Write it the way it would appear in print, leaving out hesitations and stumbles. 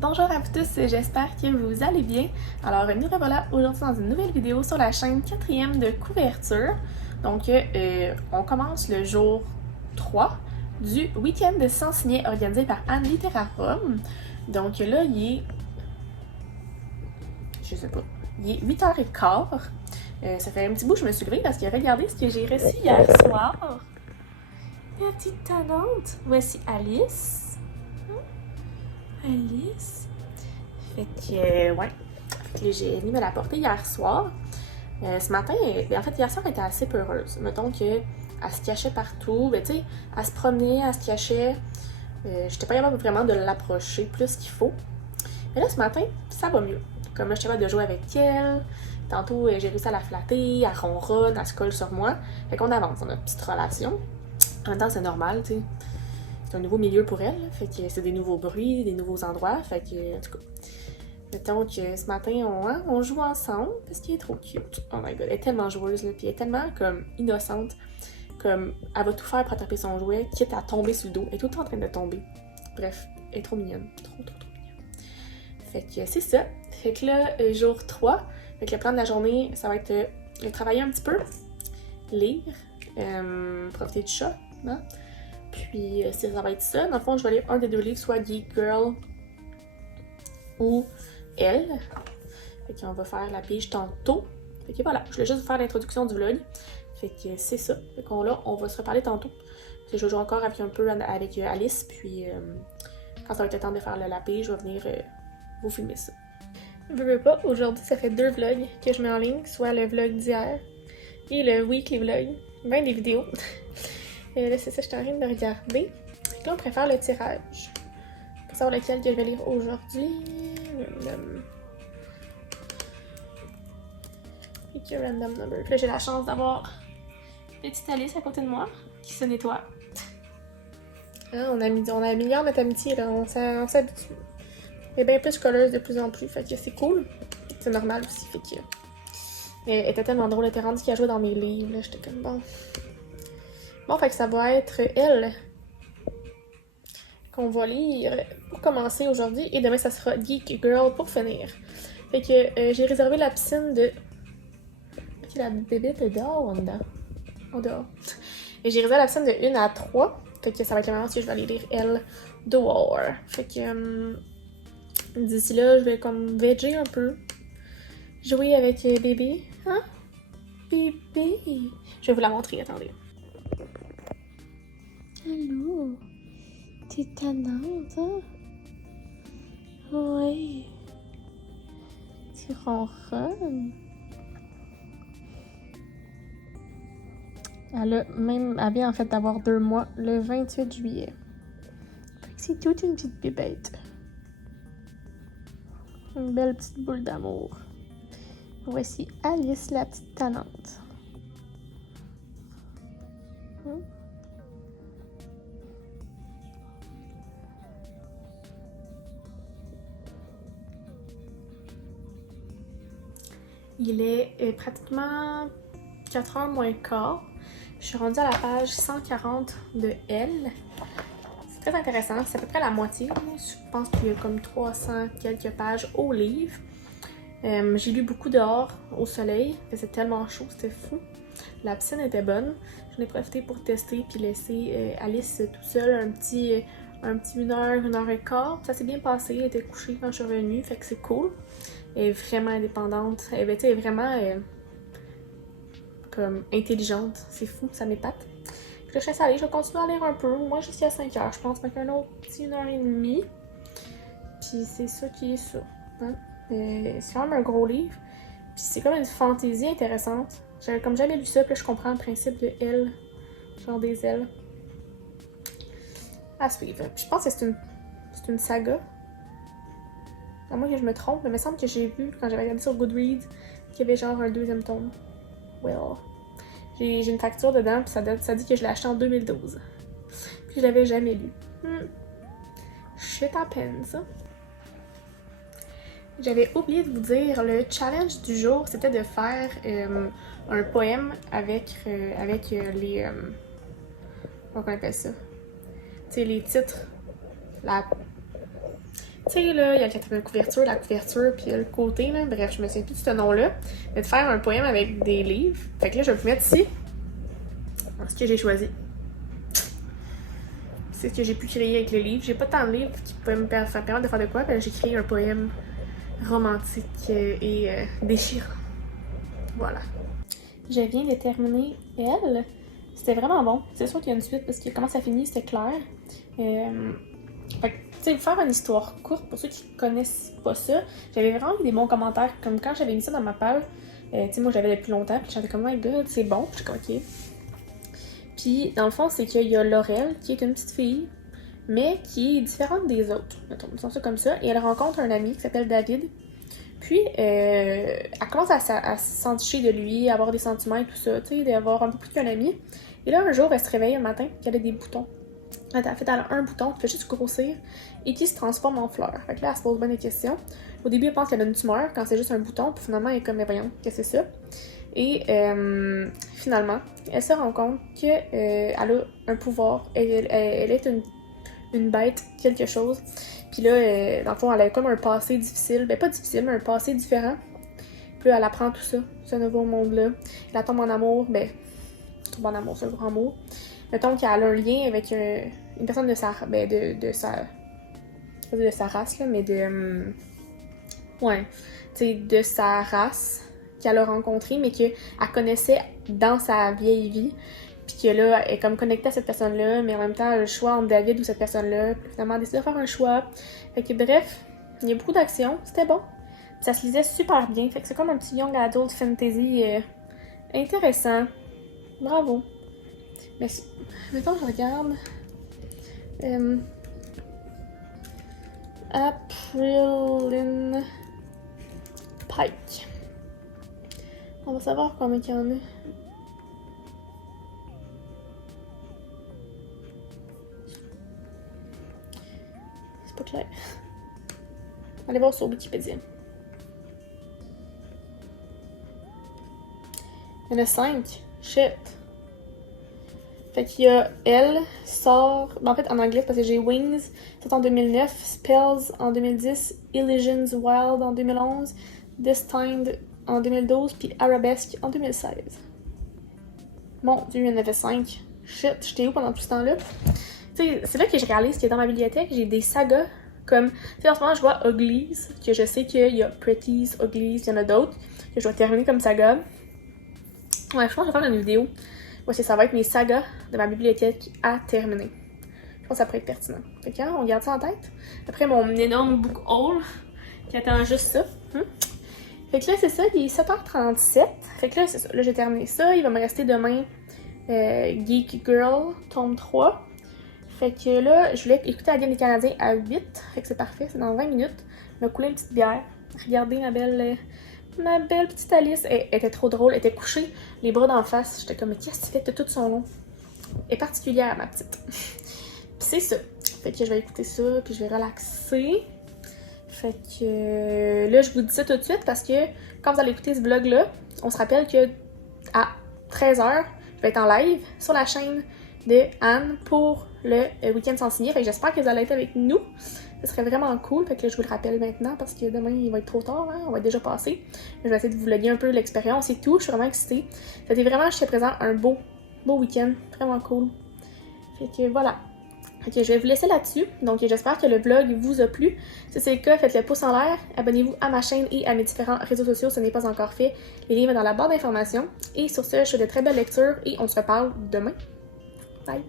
Bonjour à vous tous, j'espère que vous allez bien. Alors, nous revoilà aujourd'hui dans une nouvelle vidéo sur la chaîne 4e de couverture. Donc, on commence le jour 3 du week-end de Sans Signet organisé par Anne Littérarum. Donc là, il est... je sais pas. Il est 8h15. Ça fait un petit bout que je me suis levée parce que regardez ce que j'ai reçu hier soir. Ma petite talente. Voici Alice. Alice. Fait que, ouais. Fait que j'ai mis me la porter hier soir. Ce matin, en fait, hier soir, elle était assez peureuse. Mettons qu'elle se cachait partout. Ben, tu sais, elle se promenait, elle se cachait. J'étais pas capable vraiment de l'approcher plus qu'il faut. Mais là, ce matin, ça va mieux. Comme là, je suis capable de jouer avec elle. Tantôt, j'ai réussi à la flatter, elle ronronne, elle se colle sur moi. Fait qu'on avance dans notre petite relation. En même temps, c'est normal, tu sais. C'est un nouveau milieu pour elle, fait que c'est des nouveaux bruits, des nouveaux endroits, fait que, en tout cas, mettons que ce matin, on joue ensemble, parce qu'elle est trop cute. Oh my god, elle est tellement joueuse, là, puis elle est tellement, comme, innocente, comme, elle va tout faire pour attraper son jouet, quitte à tomber sur le dos, elle est tout le temps en train de tomber. Bref, elle est trop mignonne, trop mignonne. Fait que c'est ça, fait que là, jour 3, fait que le plan de la journée, ça va être travailler un petit peu, lire, profiter du chat, hein? Puis ça va être ça. Dans le fond, je vais lire un des deux livres, soit Geek Girl ou Elle. Fait qu'on va faire la pige tantôt. Fait que voilà, je voulais juste vous faire l'introduction du vlog. Fait que c'est ça. Fait qu'on là, on va se reparler tantôt. Je joue encore avec un peu avec Alice. Puis quand ça va être le temps de faire la pige, je vais venir vous filmer ça. Je veux pas, aujourd'hui ça fait 2 vlogs que je mets en ligne, soit le vlog d'hier et le weekly vlog. Ben des vidéos. Et là, c'est ça, je suis en train de regarder. Donc là, on préfère le tirage. Pour savoir lequel que je vais lire aujourd'hui. Et que random number. Puis là, j'ai la chance d'avoir petite Alice à côté de moi qui se nettoie. Hein, on améliore notre amitié, là. On s'habitue. Elle est bien plus colleuse de plus en plus. Fait que c'est cool. C'est normal aussi. Fait que. Elle était tellement drôle. Elle était rendue qu'elle jouait dans mes livres. Là, j'étais comme bon. Bon, fait que ça va être Elle qu'on va lire pour commencer aujourd'hui. Et demain, ça sera Geek Girl pour finir. Fait que j'ai réservé la piscine de... Ok, la bébête est dehors ou en dedans? En dehors. Et j'ai réservé la piscine de 1 à 3. Fait que ça va être le moment où je vais aller lire Elle dehors. Fait que d'ici là, je vais comme veger un peu. Jouer avec bébé. Hein? Bébé. Je vais vous la montrer, attendez. Allô? T'es tannante, hein? Ouais. Tu ronronnes? Elle vient en fait d'avoir 2 mois le 28 juillet. Fait que c'est toute une petite bébête. Une belle petite boule d'amour. Voici Alice, la petite tannante. Il est pratiquement 4h moins quart. Je suis rendue à la page 140 de Elle. C'est très intéressant, c'est à peu près la moitié. Je pense qu'il y a comme 300 quelques pages au livre. J'ai lu beaucoup dehors, au soleil. Il faisait tellement chaud, c'était fou. La piscine était bonne. J'en ai profité pour tester puis laisser Alice tout seule un petit 1h15. Ça s'est bien passé, elle était couchée quand je suis revenue, fait que c'est cool. Elle est vraiment indépendante. Elle est vraiment comme intelligente. C'est fou, ça m'épate. Puis là, je laisse aller, je vais continuer à lire un peu. Moi, jusqu'à 5h, je pense, avec un autre petit 1h30. Puis c'est ça qui est ça. Hein? C'est quand même un gros livre. Puis c'est comme une fantaisie intéressante. J'avais comme jamais lu ça, puis là, je comprends le principe de Elle. Genre des ailes. À suivre. Puis je pense que c'est une saga. À moins que je me trompe, mais il me semble que j'ai vu, quand j'avais regardé sur Goodreads, qu'il y avait genre un 2e tome. Well. J'ai une facture dedans, puis ça dit que je l'ai acheté en 2012. Puis je l'avais jamais lu. Shit happens. J'avais oublié de vous dire, le challenge du jour, c'était de faire un poème avec les... comment on appelle ça? Tu sais, les titres. Tu sais, là, il y a la couverture, puis le côté, là. Bref, je me souviens plus de ce nom-là. Mais de faire un poème avec des livres. Fait que là, je vais vous mettre ici. Ce que j'ai choisi. C'est ce que j'ai pu créer avec le livre. J'ai pas tant de livres qui pouvaient me permettre de faire de quoi. Puis là, j'ai créé un poème romantique et déchirant. Voilà. Je viens de terminer Elle. C'était vraiment bon. C'est sûr qu'il y a une suite parce que comment ça finit, c'était clair. Fait que, tu sais, faire une histoire courte, pour ceux qui connaissent pas ça, j'avais vraiment eu des bons commentaires. Comme quand j'avais mis ça dans ma page, tu sais, moi j'avais depuis longtemps, puis j'étais comme, oh my god, c'est bon. Puis j'étais comme, ok. Puis, dans le fond, c'est qu'il y a Laurel, qui est une petite fille, mais qui est différente des autres. Mettons, disons ça comme ça. Et elle rencontre un ami qui s'appelle David. Puis, elle commence à se sentir de lui, à avoir des sentiments et tout ça, tu sais, d'avoir un peu plus qu'un ami. Et là, un jour, elle se réveille un matin, qu'elle a des boutons. En fait, elle a un bouton qui fait juste grossir et qui se transforme en fleur. Fait que là, elle se pose bien des questions. Au début, elle pense qu'elle a une tumeur quand c'est juste un bouton, puis finalement, elle est comme, mais voyons, qu'est-ce que c'est ça? Et finalement, elle se rend compte qu'elle a un pouvoir. Elle est une bête, quelque chose. Puis là, dans le fond, elle a comme un passé difficile. Ben, pas difficile, mais un passé différent. Puis là, elle apprend tout ça, ce nouveau monde-là. Elle tombe en amour, ben, tombe en amour, c'est un grand mot. Mettons qu'elle a un lien avec une personne de sa... Ben, de sa... Pas de sa race, là, mais de... ouais, tu sais, de sa race qu'elle a rencontrée, mais qu'elle connaissait dans sa vieille vie. Puis que là, elle est comme connectée à cette personne-là, mais en même temps, elle a le choix entre David ou cette personne-là. Puis finalement, elle décide de faire un choix. Fait que bref, il y a beaucoup d'actions, c'était bon. Puis ça se lisait super bien. Fait que c'est comme un petit young adult fantasy intéressant. Bravo. Mais mettons, je regarde. Aprilyn Pike. On va savoir combien il y en a. C'est pas clair. Allez voir sur Wikipédia. Il y en a 5. Shit. Fait qu'il y a Elle sort. Ben en fait, en anglais, parce que j'ai Wings, c'est en 2009, Spells en 2010, Illusions Wild en 2011, Destined en 2012, puis Arabesque en 2016. Mon Dieu, il y en avait 5. Shit, j'étais où pendant tout ce temps-là? Tu sais, c'est là que je réalise que dans ma bibliothèque, j'ai des sagas comme. Tu sais, en ce moment, je vois Uglies, que je sais qu'il y a Pretties, Uglies, il y en a d'autres, que je dois terminer comme saga. Ouais, je pense que je vais faire une vidéo. Voici, ça va être mes sagas de ma bibliothèque à terminer. Je pense que ça pourrait être pertinent. Fait que, on garde ça en tête. Après mon énorme book haul qui attend juste ça. Fait que là, c'est ça, il est 7h37. Fait que là, c'est ça. Là, j'ai terminé ça. Il va me rester demain Geek Girl, tome 3. Fait que là, je voulais écouter la game des Canadiens à 8. Fait que c'est parfait, c'est dans 20 minutes. Je vais couler une petite bière. Regardez ma belle petite Alice. Elle était trop drôle. Elle était couchée, les bras d'en face. J'étais comme, mais qu'est-ce que tu fais de tout son long? Elle est particulière, ma petite. Puis c'est ça. Fait que je vais écouter ça, puis je vais relaxer. Fait que là, je vous dis ça tout de suite parce que quand vous allez écouter ce vlog-là, on se rappelle que à 13h, je vais être en live sur la chaîne de Anne pour le week-end sans signer. Fait que j'espère que vous allez être avec nous. Ce serait vraiment cool. Fait que là, je vous le rappelle maintenant parce que demain, il va être trop tard. Hein? On va être déjà passé. Je vais essayer de vous vlogger un peu l'expérience et tout. Je suis vraiment excitée. C'était vraiment, jusqu'à présent, un beau week-end. Vraiment cool. Fait que voilà. Ok, je vais vous laisser là-dessus. Donc, j'espère que le vlog vous a plu. Si c'est le cas, faites le pouce en l'air. Abonnez-vous à ma chaîne et à mes différents réseaux sociaux si ce n'est pas encore fait. Les liens sont dans la barre d'informations. Et sur ce, je vous souhaite de très belles lectures et on se reparle demain. Bye!